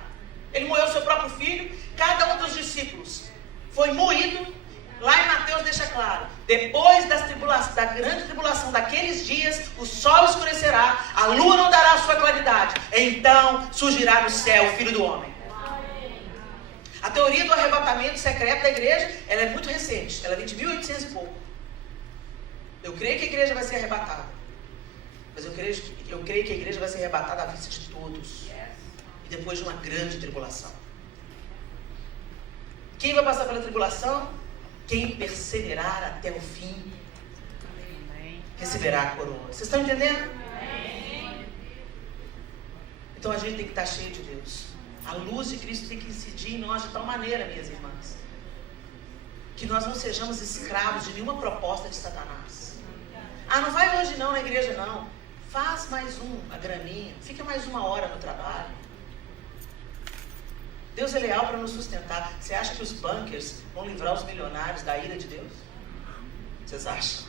Ele moeu o seu próprio filho, cada um dos discípulos foi moído. Lá em Mateus deixa claro, depois da grande tribulação daqueles dias, o sol escurecerá, a lua não dará a sua claridade, então surgirá no céu o Filho do Homem. A teoria do arrebatamento secreto da igreja, ela é muito recente, ela vem de 1800 e pouco. Eu creio que a igreja vai ser arrebatada, mas eu creio que a igreja vai ser arrebatada à vista de todos, e depois de uma grande tribulação. Quem vai passar pela tribulação? Quem perseverar até o fim receberá a coroa. Vocês estão entendendo? Então a gente tem que estar cheio de Deus. A luz de Cristo tem que incidir em nós de tal maneira, minhas irmãs, que nós não sejamos escravos de nenhuma proposta de Satanás. Ah, não vai hoje não na igreja não. Faz mais uma graninha, fica mais uma hora no trabalho. Deus é leal para nos sustentar. Você acha que os bunkers vão livrar os milionários da ira de Deus? Vocês acham?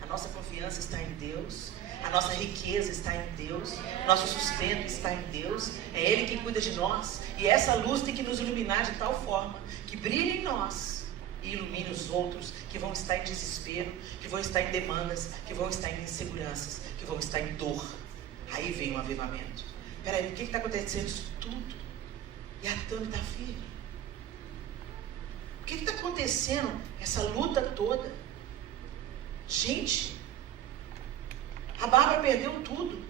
A nossa confiança está em Deus. A nossa riqueza está em Deus. Nosso sustento está em Deus. É Ele quem cuida de nós. E essa luz tem que nos iluminar de tal forma que brilhe em nós e ilumine os outros que vão estar em desespero, que vão estar em demandas, que vão estar em inseguranças, que vão estar em dor. Aí vem um avivamento. Peraí, por que está acontecendo isso tudo? E a Tami está firme. Por que está acontecendo essa luta toda? Gente, a Bárbara perdeu tudo.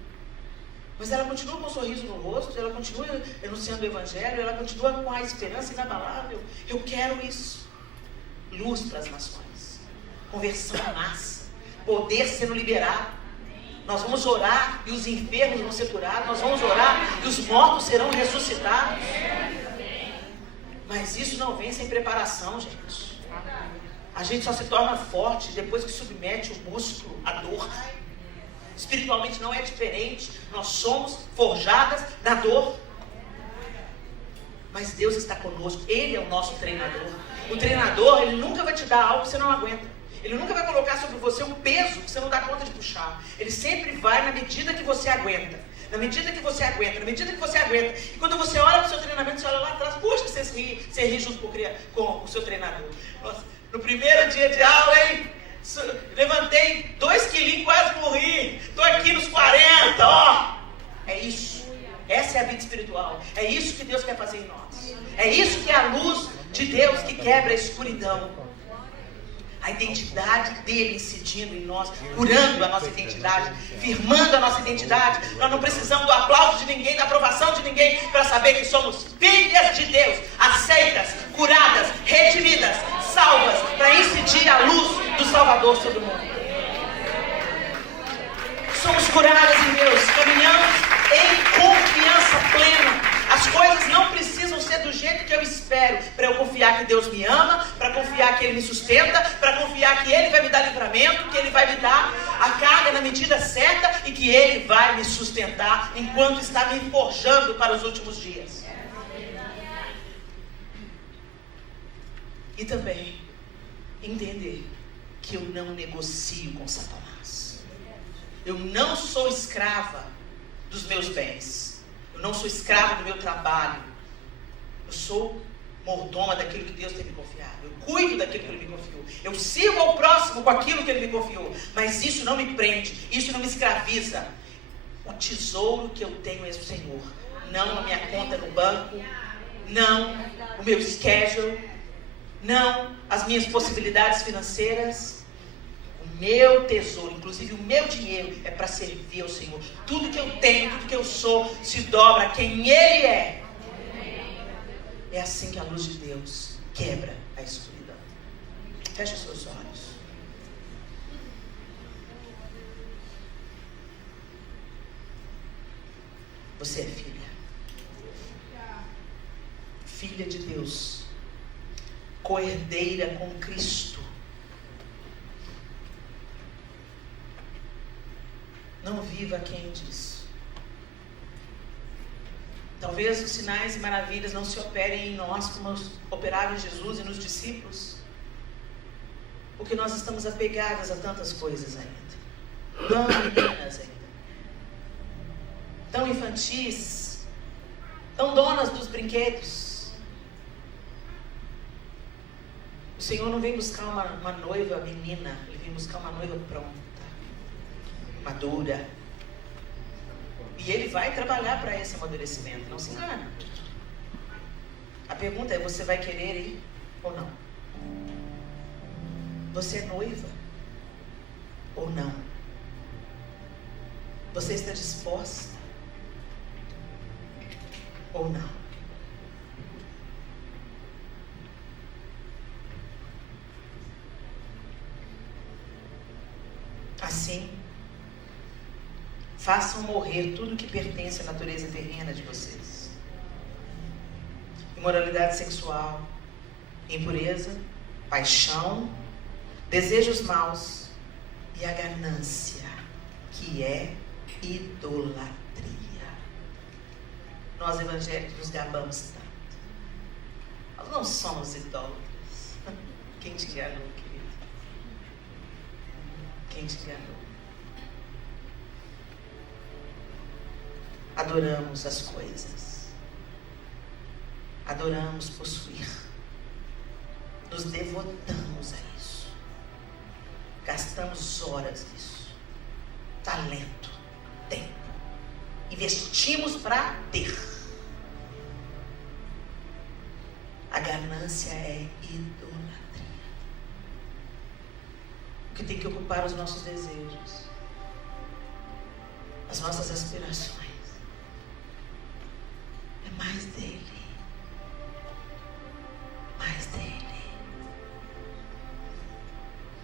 Mas ela continua com um sorriso no rosto, ela continua anunciando o Evangelho, ela continua com a esperança inabalável. Eu quero isso. Luz para as nações. Conversão em massa. Poder sendo liberado. Nós vamos orar e os enfermos vão ser curados. Nós vamos orar e os mortos serão ressuscitados. Mas isso não vem sem preparação, gente. A gente só se torna forte depois que submete o músculo à dor. Espiritualmente não é diferente. Nós somos forjadas na dor. Mas Deus está conosco. Ele é o nosso treinador. O treinador, ele nunca vai te dar algo que você não aguenta. Ele nunca vai colocar sobre você um peso que você não dá conta de puxar. Ele sempre vai na medida que você aguenta. Na medida que você aguenta, na medida que você aguenta. E quando você olha para o seu treinamento, você olha lá atrás, puxa, você ri junto com o seu treinador. Nossa, no primeiro dia de aula, hein? Levantei 2 quilinhos, quase morri. Estou aqui nos 40, ó. É isso. Essa é a vida espiritual. É isso que Deus quer fazer em nós. É isso que é a luz de Deus que quebra a escuridão. A identidade dele incidindo em nós, curando a nossa identidade, firmando a nossa identidade. Nós não precisamos do aplauso de ninguém, da aprovação de ninguém, para saber que somos filhas de Deus, aceitas, curadas, redimidas, salvas, para incidir a luz do Salvador sobre o mundo. Somos curadas em Deus, caminhamos em confiança plena. As coisas não precisam ser do jeito que eu espero, para eu confiar que Deus me ama, para confiar que Ele me sustenta, para confiar que Ele vai me dar livramento, que Ele vai me dar a carga na medida certa e que Ele vai me sustentar enquanto está me forjando para os últimos dias. E também entender que eu não negocio com Satanás. Eu não sou escrava dos meus bens. Eu não sou escravo do meu trabalho. Eu sou mordoma daquilo que Deus tem me confiado. Eu cuido daquilo que Ele me confiou. Eu sirvo ao próximo com aquilo que Ele me confiou. Mas isso não me prende. Isso não me escraviza. O tesouro que eu tenho é o Senhor. Não a minha conta no banco. Não o meu schedule. Não as minhas possibilidades financeiras. O meu tesouro, inclusive o meu dinheiro, é para servir ao Senhor. Tudo que eu tenho, tudo que eu sou, se dobra a quem Ele é. É assim que a luz de Deus quebra a escuridão. Feche os seus olhos. Você é filha. Filha de Deus. co-herdeira com Cristo. Não viva aquém disso. Talvez os sinais e maravilhas não se operem em nós como operaram em Jesus e nos discípulos, porque nós estamos apegadas a tantas coisas ainda, tão meninas ainda, tão infantis, tão donas dos brinquedos. O Senhor não vem buscar uma noiva menina, Ele vem buscar uma noiva pronta, madura. E Ele vai trabalhar para esse amadurecimento, não se engana. A pergunta é, você vai querer ir ou não? Você é noiva ou não? Você está disposta ou não? Assim, façam morrer tudo que pertence à natureza terrena de vocês. Imoralidade sexual, impureza, paixão, desejos maus e a ganância, que é idolatria. Nós evangélicos nos gabamos tanto. Nós não somos idólatras. Quem te enganou, querido? Quem te enganou? Adoramos as coisas. Adoramos possuir. Nos devotamos a isso. Gastamos horas nisso. Talento, tempo. Investimos para ter. A ganância é idolatria. O que tem que ocupar os nossos desejos, as nossas aspirações, é mais dele. Mais dele.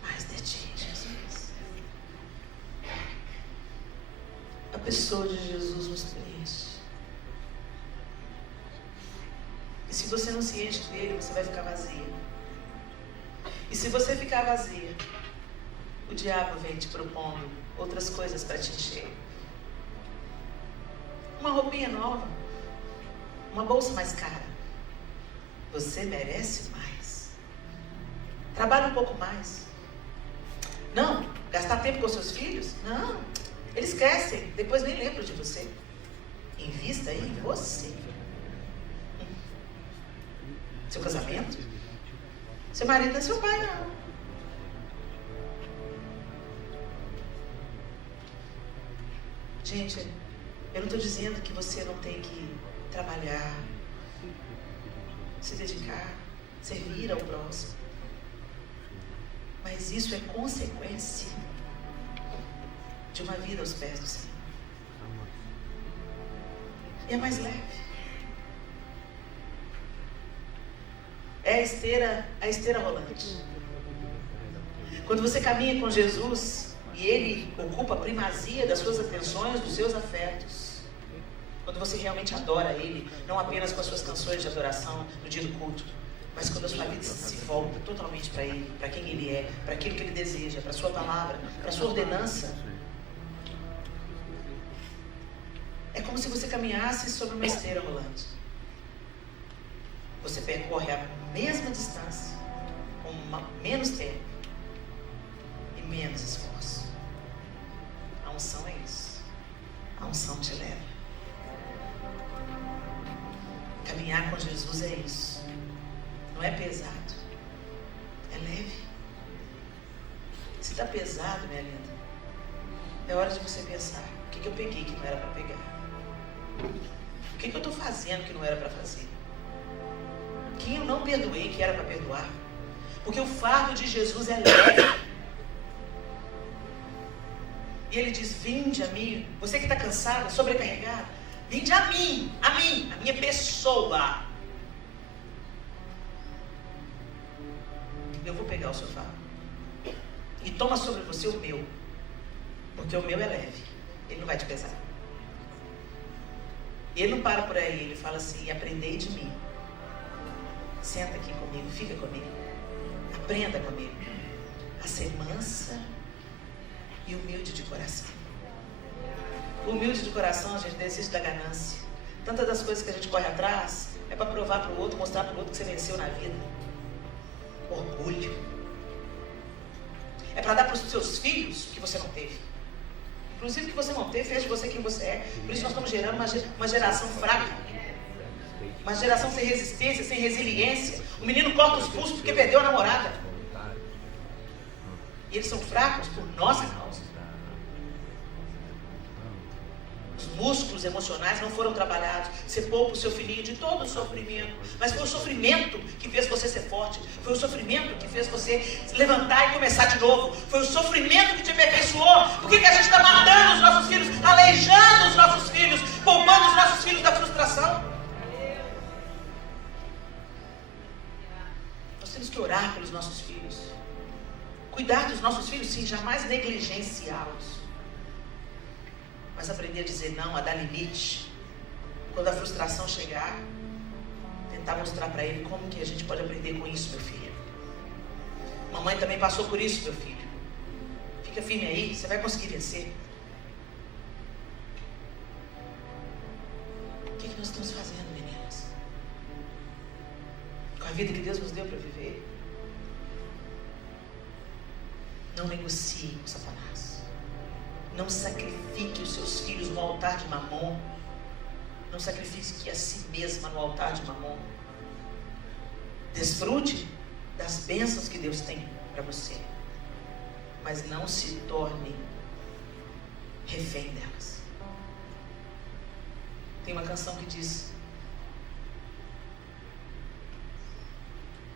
Mais de ti, Jesus. A pessoa de Jesus nos preenche. E se você não se enche dele, você vai ficar vazia. E se você ficar vazia, o diabo vem te propondo outras coisas para te encher. Uma roupinha nova, uma bolsa mais cara. Você merece mais. Trabalhe um pouco mais. Não, gastar tempo com seus filhos? Não, eles crescem, depois nem lembram de você. Invista aí em você. Seu casamento? Seu marido não é seu pai, não. Gente, eu não estou dizendo que você não tem que trabalhar, se dedicar, servir ao próximo. Mas isso é consequência de uma vida aos pés do Senhor. E é mais leve. É a esteira rolante. Quando você caminha com Jesus e Ele ocupa a primazia das suas atenções, dos seus afetos, quando você realmente adora Ele, não apenas com as suas canções de adoração no dia do culto, mas quando a sua vida se volta totalmente para Ele, para quem Ele é, para aquilo que Ele deseja, para a sua palavra, para a sua ordenança, é como se você caminhasse sobre uma esteira rolante. Você percorre a mesma distância, com menos tempo e menos esforço. A unção é isso. A unção te leva. Caminhar com Jesus é isso. Não é pesado, é leve. Se está pesado, minha linda, é hora de você pensar: o que eu peguei que não era para pegar? O que eu estou fazendo que não era para fazer? Quem eu não perdoei que era para perdoar? Porque o fardo de Jesus é leve. E Ele diz: vinde a mim. Você que está cansado, sobrecarregado, vinde a mim, a minha pessoa. Eu vou pegar o seu fardo e toma sobre você o meu, porque o meu é leve, ele não vai te pesar. Ele não para por aí, ele fala assim: aprendei de mim, Senta aqui comigo, fica comigo. Aprenda comigo a ser mansa e humilde de coração. O humilde de coração, a gente desiste da ganância. Tantas das coisas que a gente corre atrás é para provar para o outro, mostrar para o outro que você venceu na vida. Orgulho. É para dar para os seus filhos o que você não teve. Inclusive o que você não teve fez de você quem você é. Por isso nós estamos gerando uma geração fraca. Uma geração sem resistência, sem resiliência. O menino corta os pulsos porque perdeu a namorada. E eles são fracos por nossa causa. Os músculos emocionais não foram trabalhados. Você poupa o seu filhinho de todo o sofrimento. Mas foi o sofrimento que fez você ser forte. Foi o sofrimento que fez você se levantar e começar de novo. Foi o sofrimento que te aperfeiçoou. Por que a gente está matando os nossos filhos, aleijando os nossos filhos, poupando os nossos filhos da frustração? Nós temos que orar pelos nossos filhos. Cuidar dos nossos filhos, sim, jamais negligenciá-los. Mas aprender a dizer não, a dar limite. Quando a frustração chegar, tentar mostrar para ele como que a gente pode aprender com isso, meu filho. Mamãe também passou por isso, meu filho. Fica firme aí, você vai conseguir vencer. O que nós estamos fazendo, meninas? Com a vida que Deus nos deu para viver. Não negocie com Satanás. Não sacrifique os seus filhos no altar de Mamon. Não sacrifique a si mesma no altar de Mamon. Desfrute das bênçãos que Deus tem para você. Mas não se torne refém delas. Tem uma canção que diz: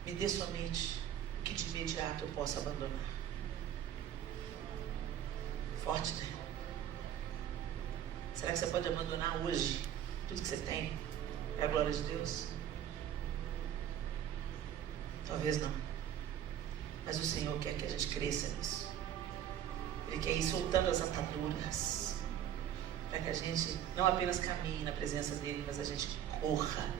me dê somente o que de imediato eu possa abandonar. Forte, né? Será que você pode abandonar hoje tudo que você tem para a glória de Deus? Talvez não. Mas o Senhor quer que a gente cresça nisso. Ele quer ir soltando as ataduras para que a gente não apenas caminhe na presença dele, mas a gente corra.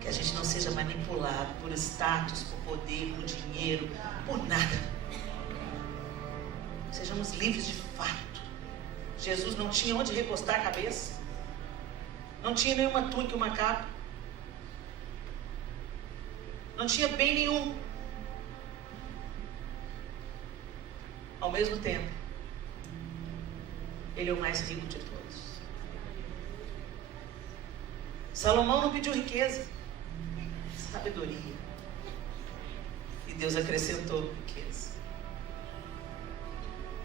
Que a gente não seja manipulado por status, por poder, por dinheiro, por nada. Sejamos livres de fato. Jesus não tinha onde recostar a cabeça. Não tinha nenhuma túnica e uma capa. Não tinha bem nenhum. Ao mesmo tempo, ele é o mais rico de todos. Salomão não pediu riqueza, sabedoria. E Deus acrescentou riqueza.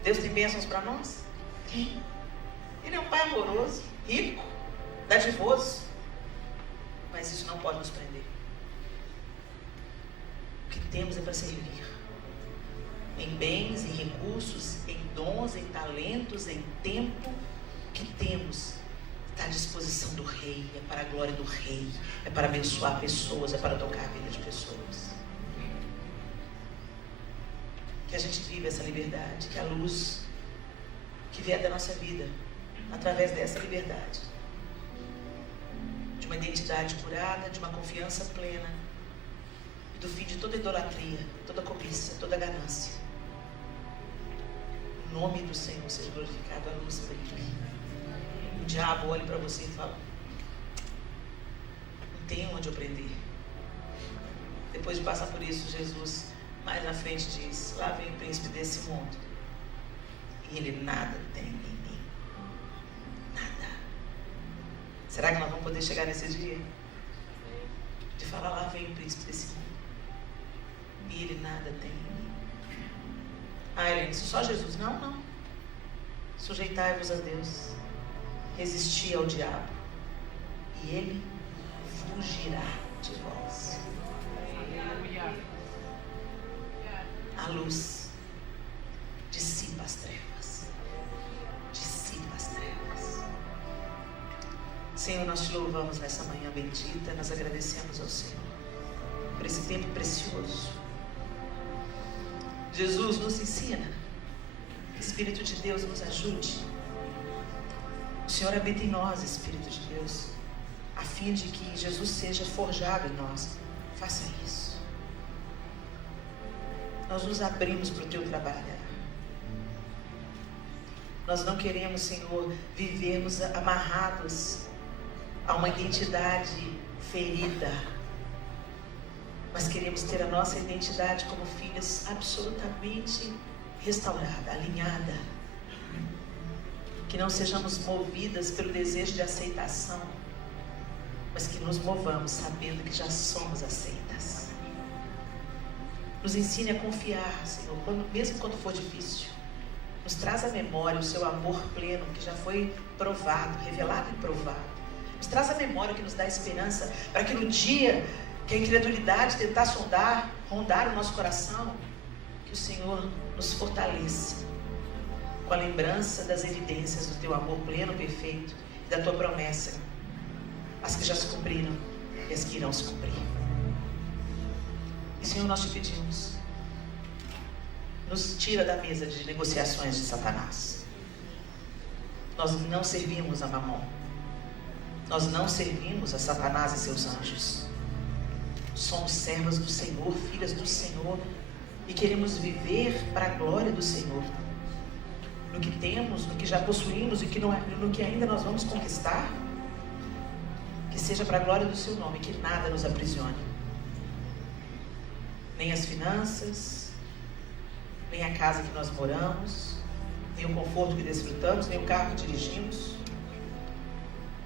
Deus tem bênçãos para nós? Tem. Ele é um pai amoroso, rico, dadivoso. Mas isso não pode nos prender. O que temos é para servir. Em bens, em recursos, em dons, em talentos, em tempo. O que temos está à disposição do Rei. É para a glória do Rei. É para abençoar pessoas. É para tocar a vida de pessoas. Que a gente viva essa liberdade, que a luz que vier da nossa vida, através dessa liberdade, de uma identidade curada, de uma confiança plena, e do fim de toda idolatria, toda cobiça, toda ganância. O nome do Senhor seja glorificado, a luz brilhe. O diabo olha para você e fala: não tem onde eu prender. Depois de passar por isso, Jesus mais na frente diz: lá vem o príncipe desse mundo, e ele nada tem em mim. Nada. Será que nós vamos poder chegar nesse dia? De falar: lá vem o príncipe desse mundo, e ele nada tem em mim. Ah, Helene, se só Jesus? Não, não. Sujeitai-vos a Deus, resisti ao diabo, e ele fugirá de vós. A luz dissipa as trevas. Dissipa as trevas. Senhor, nós te louvamos nessa manhã bendita. Nós agradecemos ao Senhor por esse tempo precioso. Jesus nos ensina. Que o Espírito de Deus nos ajude. O Senhor habita em nós, Espírito de Deus, a fim de que Jesus seja forjado em nós, Faça isso. Nós nos abrimos para o teu trabalho. Nós não queremos, Senhor, vivermos amarrados a uma identidade ferida, mas queremos ter a nossa identidade como filhas absolutamente restaurada, alinhada. Que não sejamos movidas pelo desejo de aceitação, mas que nos movamos sabendo que já somos aceitas. Nos ensine a confiar, Senhor, mesmo quando for difícil. Nos traz à memória o seu amor pleno, que já foi provado, revelado e provado. Nos traz à memória que nos dá esperança, para que no dia que a incredulidade tentar rondar o nosso coração, que o Senhor nos fortaleça com a lembrança das evidências do teu amor pleno, perfeito, e da tua promessa, as que já se cumpriram e as que irão se cumprir. E Senhor, nós te pedimos, nos tira da mesa de negociações de Satanás. Nós não servimos a Mamon. Nós não servimos a Satanás e seus anjos. Somos servas do Senhor, filhas do Senhor, e queremos viver para a glória do Senhor. No que temos, no que já possuímos e no que ainda nós vamos conquistar, que seja para a glória do seu nome, que nada nos aprisione. Nem as finanças, nem a casa que nós moramos, nem o conforto que desfrutamos, nem o carro que dirigimos,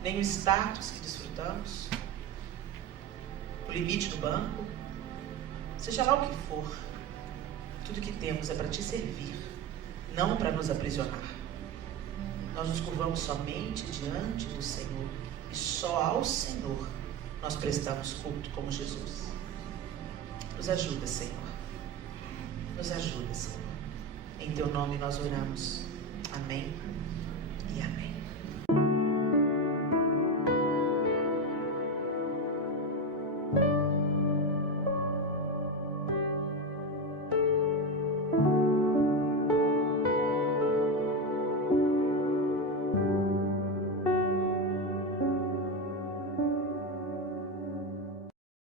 nem o status que desfrutamos, o limite do banco, seja lá o que for, tudo que temos é para te servir, não para nos aprisionar. Nós nos curvamos somente diante do Senhor, e só ao Senhor nós prestamos culto como Jesus. Nos ajuda, Senhor. Nos ajuda, Senhor. Em teu nome nós oramos. Amém e amém.